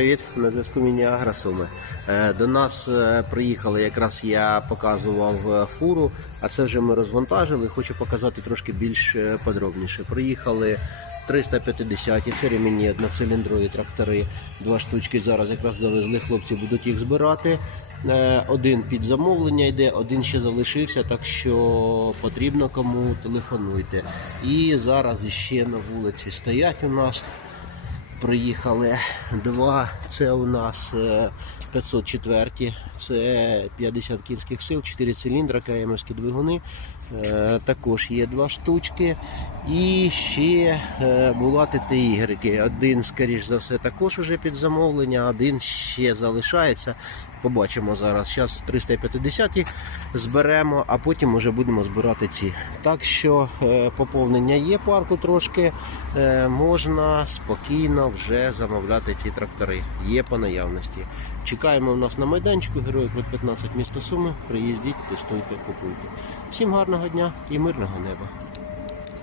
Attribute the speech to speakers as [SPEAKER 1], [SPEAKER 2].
[SPEAKER 1] Привіт, на зв'язку Мініагра Суми. Е, До нас е, приїхали, якраз я показував е, фуру, а це вже ми розвантажили. Хочу показати трошки більш подробніше. Приїхали 350 це ремінні одноциліндрові трактори, два штучки зараз якраз завезли, хлопці будуть їх збирати. Один під замовлення йде, один ще залишився, так що потрібно кому телефонуйте. І зараз ще на вулиці стоять у нас. Приїхали два. Це у нас е, 504, це 50 кінських сил, 4 циліндра, КМські двигуни. Е, Також є два штучки. І ще е, була ТТ-ігрики. Один, скоріш за все, також уже під замовлення, один ще залишається. Побачимо зараз. Зараз 350 зберемо, а потім вже будемо збирати ці. Так що е, поповнення є парку трошки. Е, можна спокійно вже замовляти ці трактори. Є по наявності. Чекаємо в нас на майданчику Героїв Квит 15 міста Суми. Приїздіть, тестуйте, купуйте. Всім гарного дня і мирного неба.